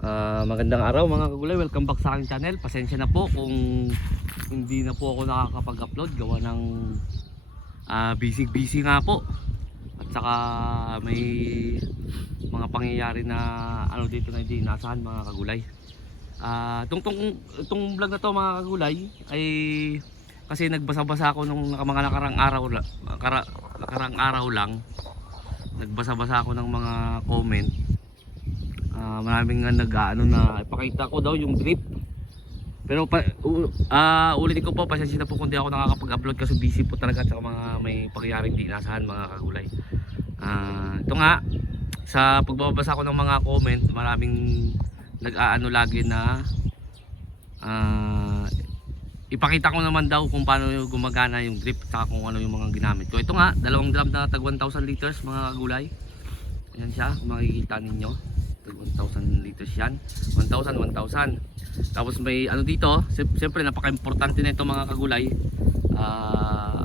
Magandang araw mga kagulay, welcome back sa aking channel. Pasensya na po kung hindi na po ako nakakapag-upload gawa ng busy nga po. At saka may mga pangyayari na ano dito na hindi inasahan mga kagulay. Itong vlog na to mga kagulay ay kasi nagbasa-basa ako nung mga nakarang araw lang. Nagbasa-basa ako ng mga comment. Maraming nga nag-ano na ipakita ko daw yung drip. Pero ulitin ko po, pasensya na po kung di ako nakakapag-upload kasi busy po talaga at mga may pangyayaring di inasahan mga kagulay. Ito nga, sa pagbabasa ko ng mga comment, maraming nag-aano lagi na ipakita ko naman daw kung paano gumagana yung drip at kung ano yung mga ginamit ko. Ito nga, dalawang drum na tag 1,000 liters mga kagulay. Ayan siya, makikita ninyo. 1,000 liters yan, 1,000. Tapos may ano dito, siyempre napaka-importante na ito mga kagulay,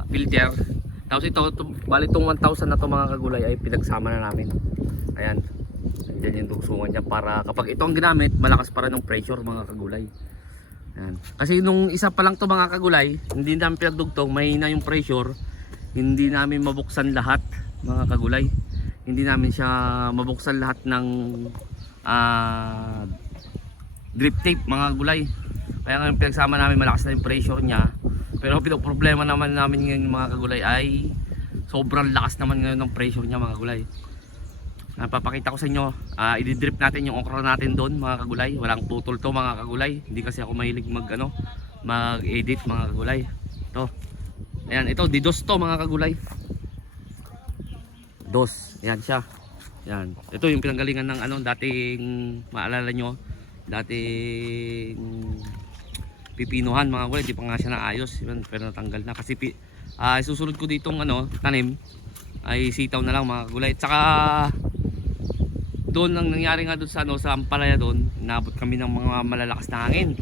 filter. Tapos ito, bali itong 1,000 na ito mga kagulay ay pinagsama na namin. Ayan, dyan yung dugsungan niya para kapag ito ang ginamit, malakas pa rin yung pressure mga kagulay. Ayan. Kasi nung isa pa lang ito mga kagulay, hindi namin pinagdugtong, mahina yung pressure, hindi namin mabuksan lahat mga kagulay. Hindi namin siya mabuksan lahat ng drip tape mga gulay. Kaya ngayon pinagsama namin, malakas na yung pressure niya. Pero problema naman namin ngayon mga kagulay ay sobrang lakas naman ngayon ng pressure niya mga gulay. Napapakita ko sa inyo, i-drip natin yung okra natin doon mga kagulay. Walang putol to mga kagulay. Hindi kasi ako mahilig mag-edit mga kagulay. Ito. Ayan, ito didos to mga kagulay. Dos, yan siya. Yan. Ito yung pinanggalingan ng ano, dating maalala nyo, dating pipinuhan mga kagulay. Di pa nga siya naayos, pero natanggal na kasi susunod ko ditong ano, tanim ay sitaw na lang mga kagulay. At saka doon ang nangyari nga doon sa ano, sa Ampalaya doon, inabot kami ng mga malalakas na hangin.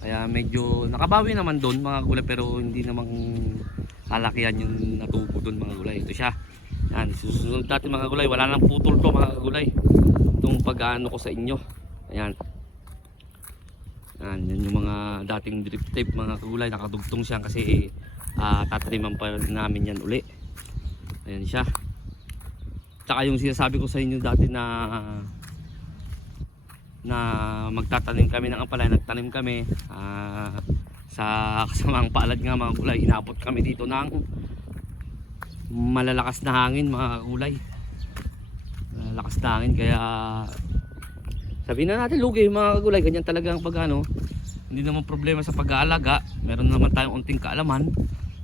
Kaya medyo nakabawi naman doon mga kagulay, pero hindi namang kalakihan yung natubo doon mga kagulay. Ito siya. Yan, susunod natin mga kagulay, wala nang putol to mga kagulay. Itong pag-ano ko sa inyo. Ayan. Yan yung mga dating drip tape mga kagulay, nakadugtong siya kasi tataniman pa namin yan uli. Ayan siya. Tsaka yung sinasabi ko sa inyo dati na magtatanim kami ng ampalaya, nagtanim kami sa kasamang palad nga mga kagulay, inabot kami dito ng malalakas na hangin mga kagulay. Malakas na hangin, kaya sabihin na natin lugi mga kagulay, ganyan talaga ang pag-ano. Hindi naman problema sa pag-aalaga, meron naman tayong unting kaalaman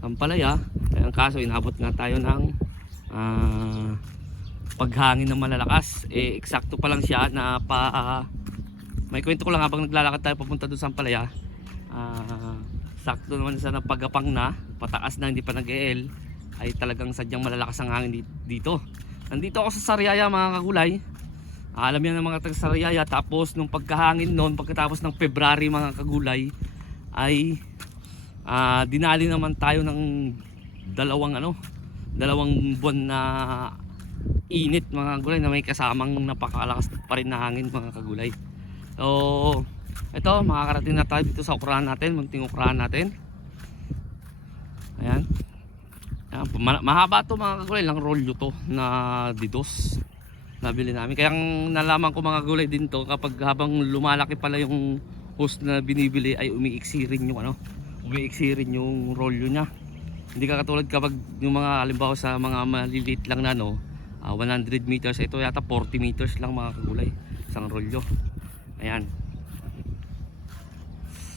ng palaya. Kaya ang kaso inabot nga tayo ng paghangin ng malalakas. Eksakto pa lang siya na may kwento ko lang habang naglalakad tayo papunta doon sa palaya. Sakto naman sa napagapang na pataas na, hindi pa nag-EL, ay talagang sadyang malalakas ang hangin dito. Nandito ako sa Sariaya mga kagulay. Alam yan ng mga taga Sariaya. Tapos nung pagkahangin noon, pagkatapos ng February mga kagulay, ay dinali naman tayo ng dalawang buwan na init mga kagulay, na may kasamang napakalakas pa rin na hangin mga kagulay. So ito, makakarating na tayo dito sa ukrahan natin, munting ukrahan natin. Ayan. Mahaba to mga kagulay, lang rolyo to na didos nabili namin. Kaya nalaman ko mga kagulay din to, kapag habang lumalaki pala yung hose na binibili ay umiiksi rin yung rolyo nya. Hindi ka katulad kapag yung mga halimbawa sa mga maliliit lang na 100 meters, ito yata 40 meters lang mga kagulay, isang rolyo. Ayan,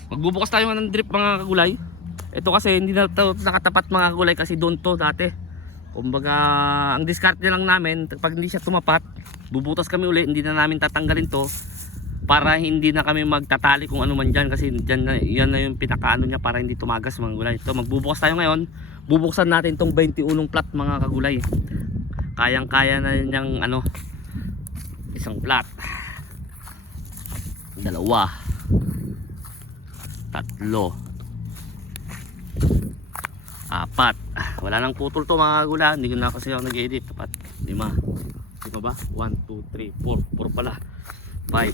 magbubukas tayo ng drip mga kagulay. Ito kasi hindi na ito nakatapat mga kagulay, kasi doon to dati. Kumbaga ang diskarte lang namin, pag hindi siya tumapat, bubutas kami uli, hindi na namin tatanggalin to para hindi na kami magtatali kung ano man dyan, kasi yan na yung pinakaano niya para hindi tumagas mga kagulay. Ito, magbubukas tayo ngayon. Bubuksan natin tong 21 plat mga kagulay. Kayang kaya na niyang isang plat, dalawa, tatlo, apat. Wala nang putol to mga kagulay. Hindi ko na kasi ako nag-edit. 4, 5 ba? 1, 2, 3, 4 pala. 5,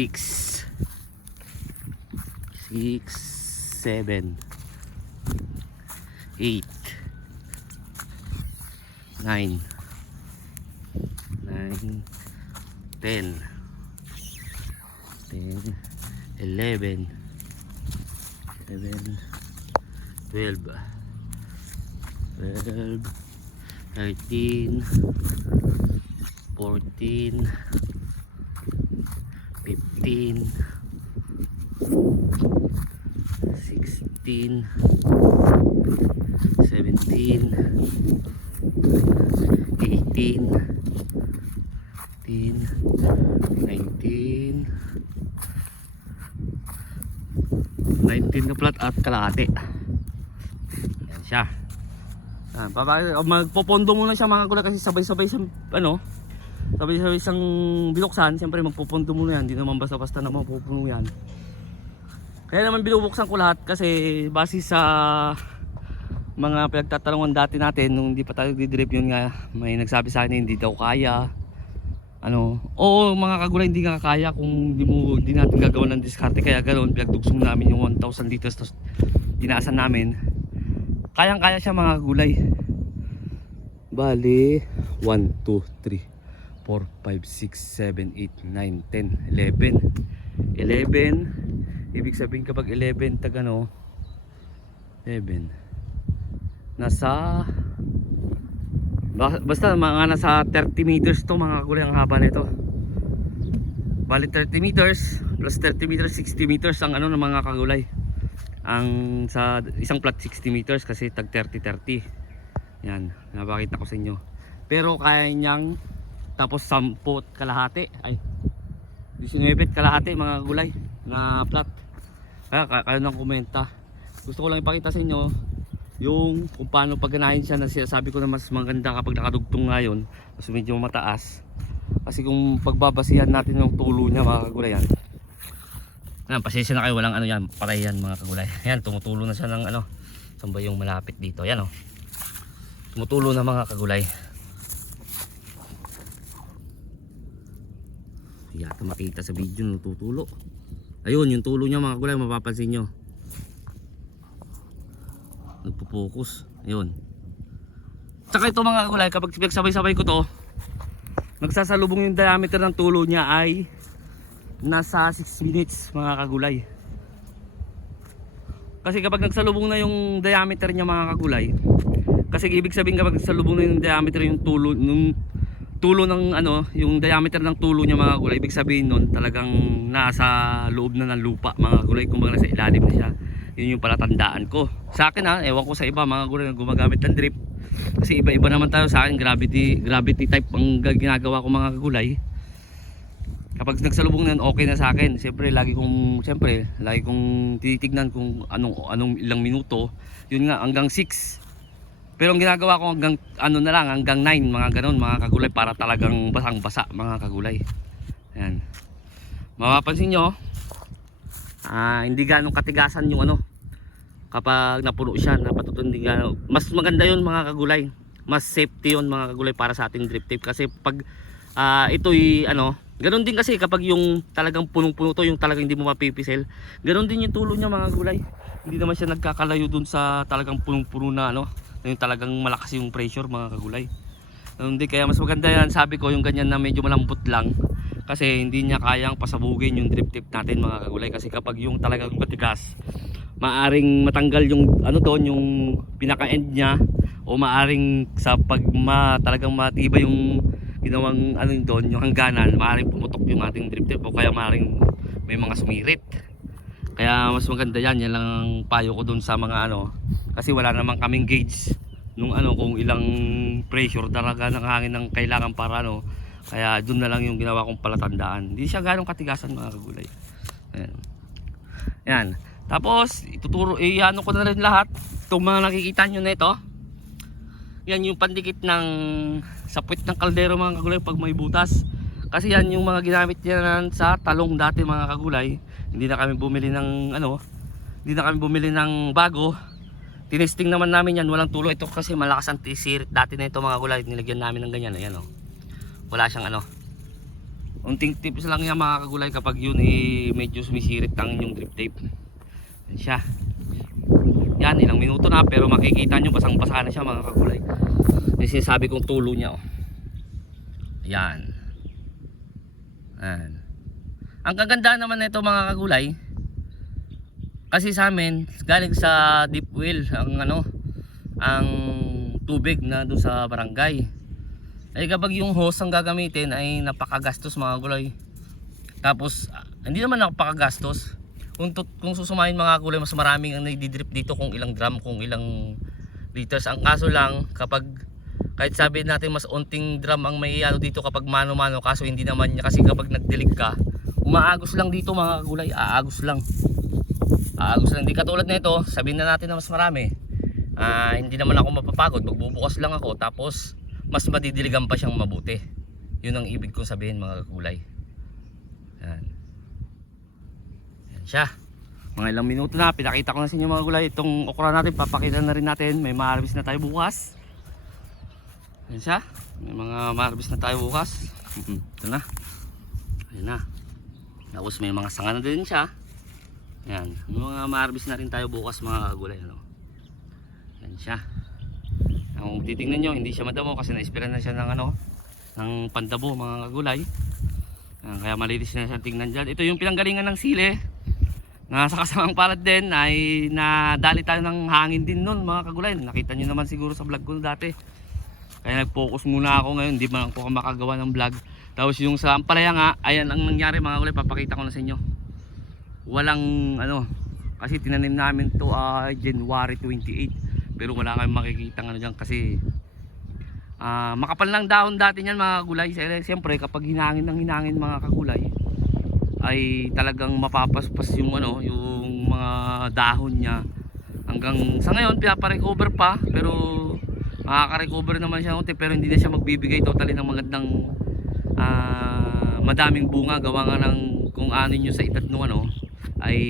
6 7 8 9 10 11 12 13 14 15 16 17 18 19 na plat at kalahati. Yan siya. Magpopondo muna siya mga kagulay kasi sabay-sabay siyang sabay-sabay siyang binuksan. Siyempre magpopondo muna yan, hindi naman basta-basta na mapupuno yan. Kaya naman binubuksan ko lahat kasi base sa mga pinagtatanungan dati natin nung hindi pa tayo di-drip, yun nga may nagsabi sa akin na hindi daw kaya. Oo mga kagulay, hindi nga kaya kung hindi natin gagawa ng diskarte. Kaya ganoon, pinagdugsong namin yung 1,000 liters tapos dinaasan namin. Kayang kaya siya mga kagulay. Bali 1, 2, 3, 4, 5, 6, 7, 8, 9, 10, 11 ibig sabihin kapag 11 tag 11 nasa basta mga nasa 30 meters to mga kagulay ang haba nito. Bali 30 meters plus 30 meters 60 meters ang ng mga kagulay. Ang sa isang plat 60 meters kasi tag 30 yan, napakita ko sa inyo. Pero kaya niyang tapos 10 kalahati ay 19 kalahati mga kagulay na plat. Kaya kayo nang komenta. Gusto ko lang ipakita sa inyo yung kung paano pagganahin siya, na sinasabi ko na mas maganda kapag nakadugtong ngayon, mas medyo mataas. Kasi kung pagbabasihan natin yung tulo niya mga kagulay yan. Ayan, pasensya na kayo, walang yan, paray yan mga kagulay. Ayan, tumutulo na siya ng saan ba yung malapit dito? Ayan tumutulo na mga kagulay. Yata makita sa video natutulo. Ayun, yung tulo niya mga kagulay, mapapansin nyo. Nagpo-focus. Ayun. Tsaka ito mga kagulay, kapag pinagsabay-sabay ko to, nagsasalubong yung diameter ng tulo niya ay nasa 6 minutes mga kagulay. Kasi kapag nagsalubong na yung diameter niya mga kagulay, kasi ibig sabihin kapag nagsalubong na yung diameter yung tulo ng yung diameter ng tulo niya mga kagulay, ibig sabihin nun talagang nasa loob na ng lupa mga kagulay, kumbaga nasa ilalim na siya. Yun yung palatandaan ko. Sa akin ewan ko sa iba mga kagulay na gumagamit ng drip. Kasi iba-iba naman tayo. Sa akin gravity type ang ginagawa ko mga kagulay. Kapag nagsalubong na okay na sa akin. Siyempre lagi kong titignan kung anong ilang minuto. Yun nga hanggang 6. Pero ang ginagawa ko hanggang hanggang 9 mga ganon mga kagulay, para talagang basang-basa mga kagulay. Ayan. Mapapansin nyo, hindi ganong katigasan yung kapag napuno siya, napatutundi gano'n. Mas maganda yun mga kagulay, mas safety yun mga kagulay para sa ating drip tape. Kasi pag ito'y ganoon din kasi kapag yung talagang punong-puno to, yung talagang hindi mo mapipisel, ganoon din yung tulo niya mga kagulay. Hindi naman siya nagkakalayo dun sa talagang punong-puno na yung talagang malakas yung pressure mga kagulay. Hindi, kaya mas maganda yan, sabi ko, yung ganyan na medyo malambot lang. Kasi hindi niya kayang pasabugin yung drip tape natin mga kagulay. Kasi kapag yung talagang matigas, maaring matanggal yung doon, yung pinaka end niya, o maaring sa talagang matibay yung ginawang doon, yung hangganan, maaring pumutok yung ating drip tape, o kaya maaring may mga sumirit. Kaya mas maganda yan lang ang payo ko doon sa mga kasi wala namang kaming gauge nung kung ilang pressure talaga ng hangin ng kailangan para kaya doon na lang yung ginawa kong palatandaan. Hindi siya ganong katigasan mga kagulay. Ayan. Ayan. Tapos iano ko na rin lahat itong mga nakikita nyo na ito. Yan yung pandikit ng sa puwet ng kaldero mga kagulay pag may butas. Kasi yan yung mga ginamit niya sa talong dati mga kagulay. Hindi na kami bumili ng bago. Tinesting naman namin yan, walang tulo ito kasi malakas ang tisirit dati na ito mga kagulay. Nilagyan namin ng ganyan, ayan wala siyang Unting tips lang yan mga kagulay kapag yun medyo sumisirit ang inyong drip tape. Yan siya. Yan, ilang minuto na pero makikita nyo basang-basa na siya mga kagulay. Yung sinasabi kong tulo niya. Oh. Yan. Yan. Ang kagandahan naman nito mga kagulay, kasi sa amin galing sa deep well ang tubig na doon sa barangay. Ay kapag yung hose ang gagamitin ay napakagastos mga kagulay. Tapos hindi naman napakagastos. Kung susumahin mga kagulay, mas maraming ang nai-drip dito kung ilang drum, kung ilang liters. Ang kaso lang kapag kahit sabihin natin mas unting drum ang may dito kapag mano-mano, kaso hindi naman niya, kasi kapag nagdilig ka, umaagos lang dito mga kagulay, aagos lang. Hindi katulad nito, sabihin na natin na mas marami. Hindi naman ako mapapagod, magbubukas lang ako tapos mas madidiligan pa siyang mabuti. Yun ang ibig kong sabihin mga kagulay. Yan. Yan siya. Mga ilang minuto na, pinakita ko na sa inyo mga kagulay. Itong okra natin, papakita na rin natin. May ma-harvest na tayo bukas. Yan siya. May mga ma-harvest na tayo bukas. Ito na. Ayan na. Tapos may mga sanga na din siya. Yan. May mga ma-harvest na rin tayo bukas mga kagulay. Yan siya. Kung titingnan nyo, hindi siya madamo kasi na-spray na siya ng ng pandabo mga kagulay. Kaya malinis na siya tingnan dyan. Ito yung pinanggalingan ng sili. Sa kasamang palad din ay nadali tayo ng hangin din nun mga kagulay. Nakita nyo naman siguro sa vlog ko dati. Kaya nag-focus muna ako ngayon, hindi man ako makagawa ng vlog. Tapos yung sa ampalaya nga, ayan ang nangyari mga kagulay, papakita ko na sa inyo. Walang kasi tinanim namin to January 28. Pero wala kayong makikita dyan kasi makapal lang dahon dati niyan mga kagulay. Siyempre kapag hinangin ng hinangin mga kagulay ay talagang mapapaspas yung yung mga dahon niya. Hanggang sa ngayon pinaparecover pa, pero makaka-recover naman siya unti, pero hindi na siya magbibigay totally ng magandang madaming bunga. Gawa nga ng kung ano nyo sa edad nung ay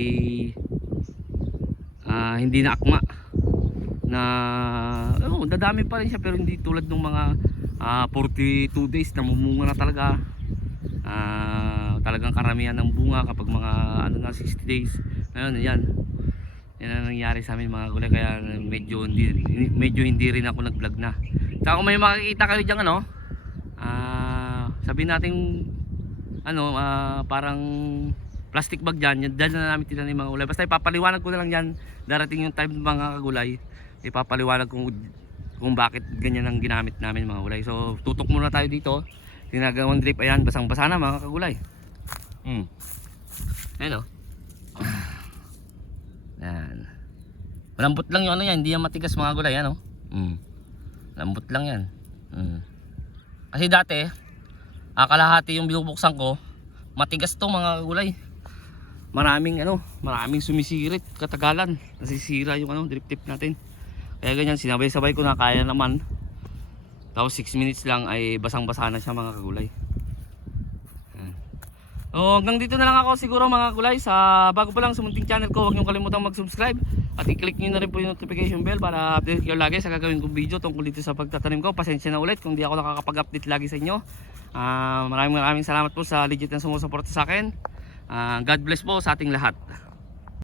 hindi na akma na dadami pa rin siya, pero hindi tulad ng mga 42 days na mumunga na talaga. Talagang karamihan ng bunga kapag mga 60 days. Ngayon yan ang nangyari sa amin mga gulay, kaya medyo hindi rin ako nag-vlog na. Saka kung may makikita kayo dyan sabihin natin parang plastic bag dyan na namin tinanim mga gulay. Basta ipapaliwanag ko na lang dyan, darating yung time mga kagulay, ipapaliwanag kung bakit ganyan ang ginamit namin mga gulay. So tutok muna tayo dito, ginagawang drip. Ayan, basang-basa na mga kagulay. Ayan yan. Malambot lang yung yan, hindi yan matigas mga gulay. Lambot lang yan. Kasi dati kalahati yung binubuksan ko, matigas to mga kagulay. Maraming sumisirit, katagalan nasisira yung drip tip natin. Kaya ganyan, sinabay-sabay ko na, kaya naman. Tapos 6 minutes lang ay basang-basa na siya mga kagulay. Hanggang dito na lang ako siguro mga kagulay. Sa bago pa lang sa munting channel ko, huwag niyong kalimutang mag-subscribe at i-click niyo na rin po yung notification bell para update kayo lagi sa gagawin kong video tungkol dito sa pagtatanim ko. Pasensya na ulit kung di ako nakakapag-update lagi sa inyo. Maraming salamat po sa legit na sumusuporta sa akin. God bless po sa ating lahat.